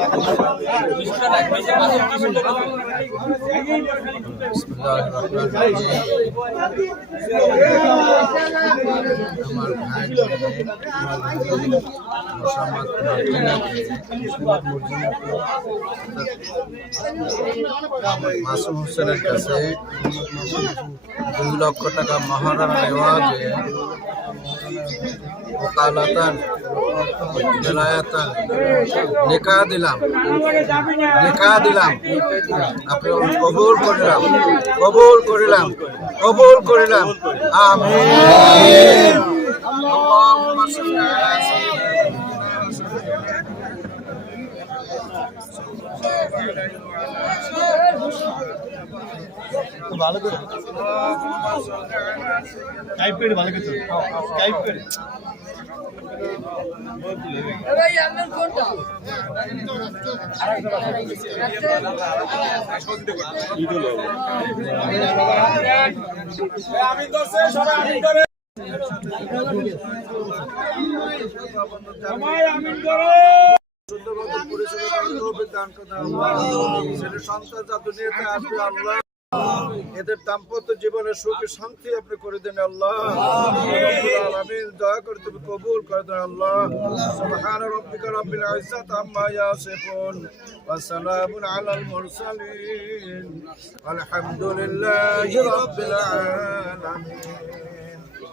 আমার ভাই মোসাম্মদ মাসুম হোসেনের কাছে দুই লক্ষ টাকা মহারানা নেওয়াজে ওকালাতান বেলায়াতান নিকা দিলাম। নিকা দিলাম। আপনি কবুল করিলাম। কবুল করিলাম। কবুল করিলাম। আমিন। Allahumma ভালো করে টাইপ করে ভালো করে করে ভাই আমার কোনটা সুন্দরভাবে পরিচালনা করতে হবে, দান। ছেলে সন্তান যা দুনিয়াতে আসবে, আল্লাহ। এদের দাম্পত্য জীবনের সুখ শান্তি আপনি করে দেন আল্লাহ। আমিন দয়া করে তুমি কবুল করে দেন আল্লাহ। সুবহান রব্বিকা রব্বিল ইজ্জাত আম্মা ইয়াসিফুন ওয়া সালামুন আলাল মুরসালিন। আলহামদুলিল্লাহি রাব্বিল আলামিন।